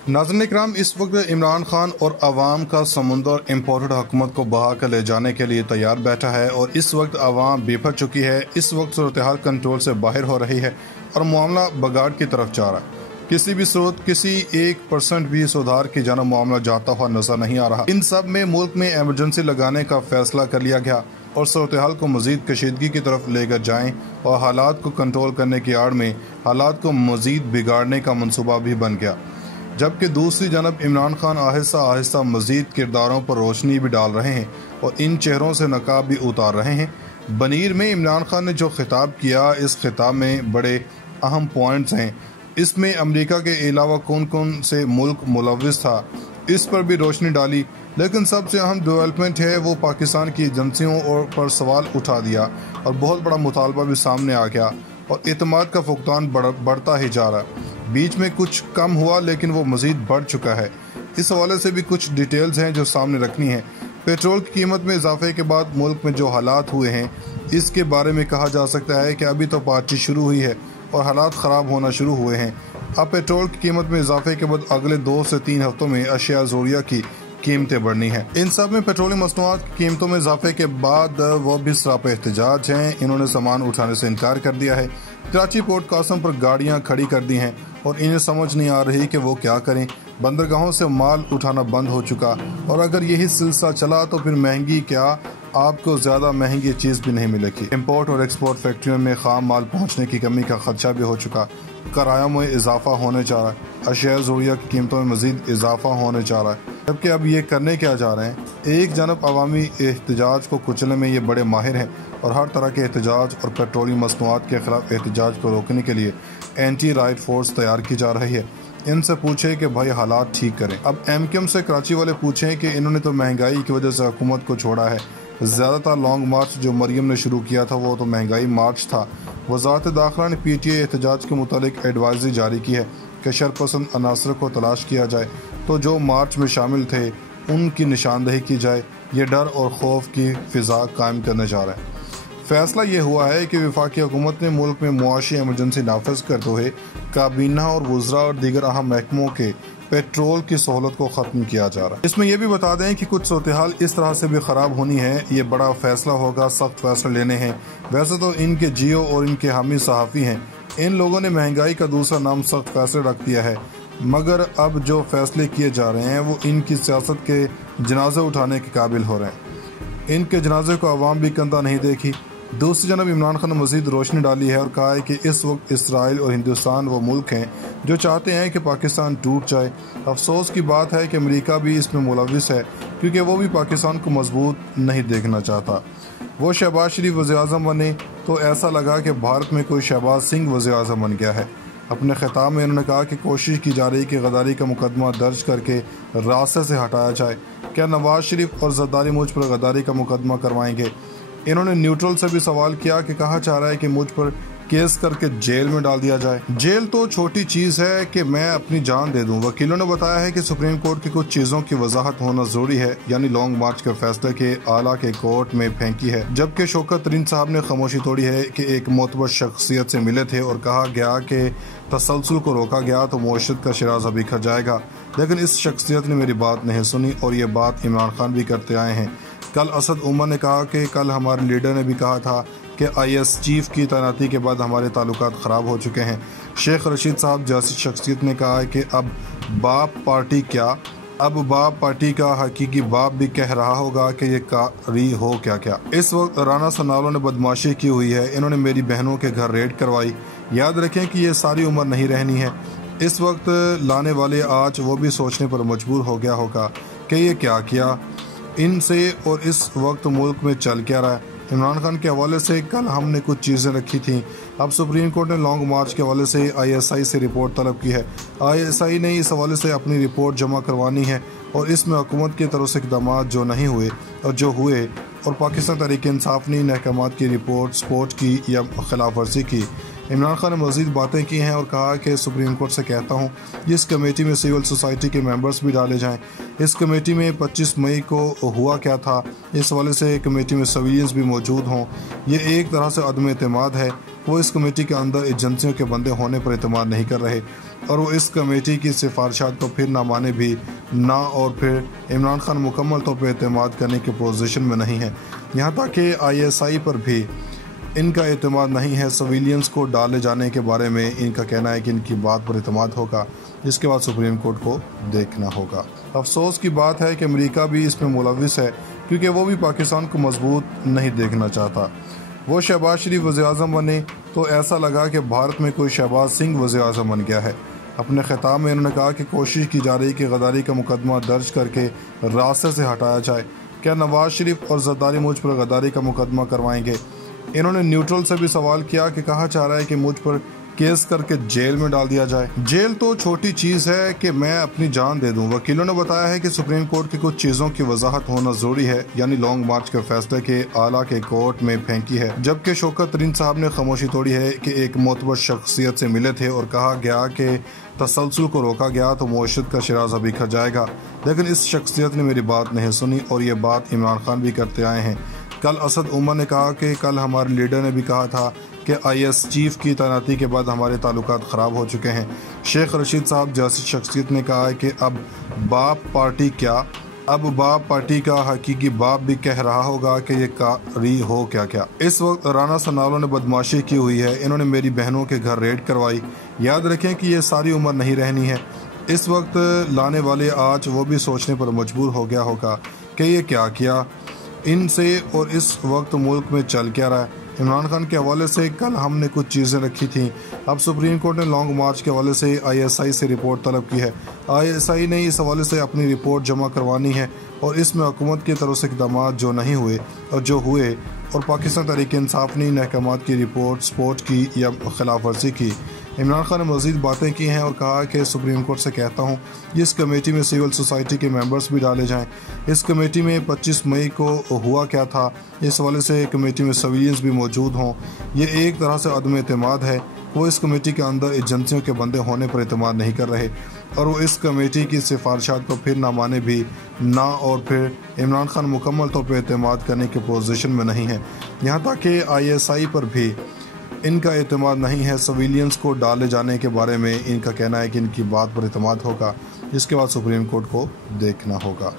नाज़रीन इकराम, इस वक्त इमरान खान और अवाम का समुंदर इम्पोर्टेड हुकूमत को बहा कर ले जाने के लिए तैयार बैठा है और इस वक्त अवाम बेफर चुकी है। इस वक्त सूरत हाल कंट्रोल से बाहर हो रही है और मामला बगाड़ की तरफ जा रहा है। किसी भी स्रोत किसी 1% भी सुधार की जाना मामला जाता हुआ नजर नहीं आ रहा। इन सब में मुल्क में एमरजेंसी लगाने का फैसला कर लिया गया और सूरत हाल को मजीद कशीदगी की तरफ लेकर जाएं और हालात को कंट्रोल करने की आड़ में हालात को मजीद बिगाड़ने का मनसूबा भी बन गया। जबकि दूसरी जानब इमरान खान आहिस्ता आहिस्ता मजीद किरदारों पर रोशनी भी डाल रहे हैं और इन चेहरों से नकाब भी उतार रहे हैं। बनीर में इमरान खान ने जो खिताब किया, इस खिताब में बड़े अहम पॉइंट्स हैं। इसमें अमेरिका के अलावा कौन कौन से मुल्क मुलविस था, इस पर भी रोशनी डाली। लेकिन सबसे अहम डेवलपमेंट है वो पाकिस्तान की एजेंसियों और पर सवाल उठा दिया और बहुत बड़ा मुतालबा भी सामने आ गया और एतमाद का फुकदान बढ़ता ही जा रहा है। बीच में कुछ कम हुआ लेकिन वो मजीद बढ़ चुका है। इस हवाले से भी कुछ डिटेल्स हैं जो सामने रखनी है। पेट्रोल की कीमत में इजाफे के बाद मुल्क में जो हालात हुए हैं, इसके बारे में कहा जा सकता है कि अभी तो पार्टी शुरू हुई है और हालात ख़राब होना शुरू हुए हैं। अब पेट्रोल की कीमत में इजाफे के बाद अगले 2 से 3 हफ्तों में अशिया ज़रूरिया की कीमतें बढ़नी है। इन सब में पेट्रोलियम मसनूआत की कीमतों में इजाफे के बाद वो भी सरापा एहतजाज हैं। इन्होंने सामान उठाने से इनकार कर दिया है। कराची पोर्ट कासम पर गाड़ियां खड़ी कर दी हैं और इन्हें समझ नहीं आ रही कि वो क्या करें। बंदरगाहों से माल उठाना बंद हो चुका और अगर यही सिलसिला चला तो फिर महंगी क्या, आपको ज़्यादा महंगी चीज़ भी नहीं मिलेगी। इम्पोर्ट और एक्सपोर्ट फैक्ट्रियों में खाम माल पहुँचने की कमी का खदशा भी हो चुका। किरायों में इजाफा होने जा रहा है। अशिया ज़रूरिया की कीमतों में मज़ीद इजाफा होने जा रहा है। जबकि अब ये करने क्या जा रहे हैं, एक जानब अवामी एहतजाज को कुचलने में ये बड़े माहिर हैं और हर तरह के एहतजाज और पेट्रोलियम मसनूआत के खिलाफ एहतजाज को रोकने के लिए एंटी राइट फोर्स तैयार की जा रही है। इनसे पूछे कि भाई हालात ठीक करें। अब एमकेएम से कराची वाले पूछें कि इन्होंने तो महंगाई की वजह से हुकूमत को छोड़ा है। ज़्यादातर लॉन्ग मार्च जो मरियम ने शुरू किया था वो तो महंगाई मार्च था। वज़ारत दाखिला ने पीटीआई एहतजाज के मुतालिक एडवाइजरी जारी की है कि शरपसंद अनासर को तलाश किया जाए तो जो मार्च में शामिल थे उनकी निशानदेही की जाए। ये डर और खौफ की फिजा कायम करने जा रहा है। फैसला ये हुआ है कि वफाकी हुकूमत ने मुल्क में मुआशी एमरजेंसी नाफिज करते हुए काबीना और वज़रा और दीगर अहम महकमों के पेट्रोल की सहूलत को ख़त्म किया जा रहा है। इसमें यह भी बता दें कि कुछ सूरत हाल इस तरह से भी ख़राब होनी है। ये बड़ा फैसला होगा, सख्त फैसले लेने हैं। वैसे तो इनके जियो और इनके हामी सहाफ़ी हैं। इन लोगों ने महंगाई का दूसरा नाम सख्त फैसले रख दिया है, मगर अब जो फैसले किए जा रहे हैं वो इनकी सियासत के जनाजे उठाने के काबिल हो रहे हैं। इनके जनाजे को अवाम भी कंधा नहीं देखी। दूसरी जानब इमरान खान ने मजीद रोशनी डाली है और कहा है कि इस वक्त इसराइल और हिंदुस्तान वो मुल्क हैं जो चाहते हैं कि पाकिस्तान टूट जाए। अफसोस की बात है कि अमेरिका भी इसमें मुलविस है क्योंकि वो भी पाकिस्तान को मजबूत नहीं देखना चाहता। वो शहबाज शरीफ वज़ीर-ए-आज़म बने तो ऐसा लगा कि भारत में कोई शहबाज सिंह वज़ीर-ए-आज़म बन गया है। अपने खिताब में उन्होंने कहा कि कोशिश की जा रही कि गद्दारी का मुकदमा दर्ज करके रास्ते से हटाया जाए। क्या नवाज शरीफ और जरदारी मुझ पर गद्दारी का मुकदमा करवाएंगे? इन्होंने न्यूट्रल से भी सवाल किया कि कहा चाह रहा है कि मुझ पर केस करके जेल में डाल दिया जाए। जेल तो छोटी चीज़ है कि मैं अपनी जान दे दूं। वकीलों ने बताया है कि सुप्रीम कोर्ट की कुछ चीज़ों की वजाहत होना जरूरी है, यानी लॉन्ग मार्च के फैसले के आला के कोर्ट में फेंकी है। जबकि शौकत तरीन साहब ने खामोशी तोड़ी है कि एक मोतबर शख्सियत से मिले थे और कहा गया कि तसलसल को रोका गया तो मुआशरत का शिराजा बिखर जाएगा। लेकिन इस शख्सियत ने मेरी बात नहीं सुनी और ये बात इमरान खान भी करते आए हैं। कल असद उमर ने कहा कि कल हमारे लीडर ने भी कहा था कि आईएस चीफ की तैनाती के बाद हमारे ताल्लुकात ख़राब हो चुके हैं। शेख रशीद साहब जैसी शख्सियत ने कहा है कि अब बाप पार्टी क्या, अब बाप पार्टी का हकीकी बाप भी कह रहा होगा कि ये कारी हो क्या क्या। इस वक्त राना सनालो ने बदमाशी की हुई है। इन्होंने मेरी बहनों के घर रेड करवाई। याद रखें कि ये सारी उम्र नहीं रहनी है। इस वक्त लाने वाले आज वो भी सोचने पर मजबूर हो गया होगा कि ये क्या किया इनसे और इस वक्त मुल्क में चल क्या रहा है। इमरान खान के हवाले से कल हमने कुछ चीज़ें रखी थी। अब सुप्रीम कोर्ट ने लॉन्ग मार्च के हवाले से आईएसआई से रिपोर्ट तलब की है। आईएसआई ने इस हवाले से अपनी रिपोर्ट जमा करवानी है और इसमें हुकूमत की तरफ से इक़दाम जो नहीं हुए और जो हुए और पाकिस्तान तहरीक इंसाफ ने इन अहकामात की रिपोर्ट सपोर्ट की या खिलाफ वर्जी की, عمران خان نے مزید باتیں کی ہیں اور کہا کہ سپریم کورٹ سے کہتا ہوں اس کمیٹی میں سول سوسائٹی کے ممبرز بھی ڈالے جائیں۔ اس کمیٹی میں 25 مئی کو ہوا کیا تھا، اس حوالے سے کمیٹی میں سویلینز بھی موجود ہوں، یہ ایک طرح سے عدم اعتماد ہے۔ وہ اس کمیٹی کے اندر ایجنسیوں کے بندے ہونے پر اعتماد نہیں کر رہے اور وہ اس کمیٹی کی سفارشات کو پھر نہ مانے بھی نہ، اور پھر عمران خان مکمل طور پر اعتماد کرنے کی پوزیشن میں نہیں ہے، یہاں تک کہ ISI پر بھی ان کا اعتماد نہیں ہے۔ سویلینز کو ڈالے جانے کے بارے میں ان کا کہنا ہے کہ ان کی بات پر اعتماد ہوگا، جس کے بعد سپریم کورٹ کو دیکھنا ہوگا۔ افسوس کی بات ہے کہ امریکہ بھی اس میں ملوث ہے، کیونکہ وہ بھی پاکستان کو مضبوط نہیں دیکھنا چاہتا۔ وہ شہباز شریف وزیر اعظم بنے تو ایسا لگا کہ بھارت میں کوئی شہباز سنگھ وزیر اعظم بن گیا ہے۔ اپنے خطاب میں انہوں نے کہا کہ کوشش کی جا رہی کہ غداری کا مقدمہ درج کر کے راستے سے ہٹایا جائے۔ کیا نواز شریف اور زرداری مجھ پر غداری کا مقدمہ کروائیں گے؟ انہوں نے نیوٹرل سے بھی سوال کیا کہ کہا چاہ رہا ہے کہ مجھ پر کیس کر کے جیل میں ڈال دیا جائے۔ جیل تو چھوٹی چیز ہے کہ میں اپنی جان دے دوں۔ وکیلوں نے بتایا ہے کہ سپریم کورٹ کی کچھ چیزوں کی وضاحت ہونا ضروری ہے، یعنی لانگ مارچ کے فیصلے کے اعلیٰ کے کورٹ میں پھینکی ہے، جبکہ شوکت ترین صاحب نے خاموشی توڑی ہے کہ ایک معتبر شخصیت سے ملے تھے اور کہا گیا کہ تسلسل کو روکا گیا تو معیشت کا شرازہ بکھر جائے گا، لیکن اس شخصیت نے میری بات نہیں سنی اور یہ بات عمران خان بھی کرتے آئے ہیں۔ کل اسد عمر نے کہا کہ کل ہمارے لیڈر نے بھی کہا تھا کہ IS چیف کی تعیناتی کے بعد ہمارے تعلقات خراب ہو چکے ہیں۔ شیخ رشید صاحب جیسی شخصیت نے کہا ہے کہ اب باپ پارٹی کا حقیقی باپ بھی کہہ رہا ہوگا کہ یہ کاری ہو کیا۔ اس وقت رانا ثناءاللہ نے بدماشی کی ہوئی ہے، انہوں نے میری بہنوں کے گھر ریڈ کروائی۔ یاد رکھیں کہ یہ ساری عمر نہیں رہنی ہے۔ اس وقت لانے والے آج وہ بھی سوچنے پر مجبور ہو گیا ہوگا کہ یہ کیا ان سے اور اس وقت ملک میں چل کیا رہا ہے۔ عمران خان کے حوالے سے کل ہم نے کچھ چیزیں رکھی تھیں، اب سپریم کورٹ نے لانگ مارچ کے حوالے سے ISI سے رپورٹ طلب کی ہے۔ ISI نے اس حوالے سے اپنی رپورٹ جمع کروانی ہے اور اس میں حکومت کی طرف سے اقدامات جو نہیں ہوئے اور جو ہوئے اور پاکستان تحریک انصاف نے ان احکامات کی رپورٹ سپورٹ کی یا خلاف ورزی کی۔ عمران خان نے مزید باتیں کی ہیں اور کہا کہ سپریم کورٹ سے کہتا ہوں اس کمیٹی میں سول سوسائٹی کے ممبرز بھی ڈالے جائیں۔ اس کمیٹی میں 25 مئی کو ہوا کیا تھا، اس حوالے سے کمیٹی میں سویلینز بھی موجود ہوں، یہ ایک طرح سے عدم اعتماد ہے۔ وہ اس کمیٹی کے اندر ایجنسیوں کے بندے ہونے پر اعتماد نہیں کر رہے اور وہ اس کمیٹی کی سفارشات کو پھر نہ مانے بھی نہ، اور پھر عمران خان مکمل طور پر اعتماد کرنے کی پوزیشن میں نہیں ہے، یہاں تک کہ ISI پر بھی ان کا اعتماد نہیں ہے۔ سویلینز کو ڈالے جانے کے بارے میں ان کا کہنا ہے کہ ان کی بات پر اعتماد ہوگا، جس کے بعد سپریم کورٹ کو دیکھنا ہوگا۔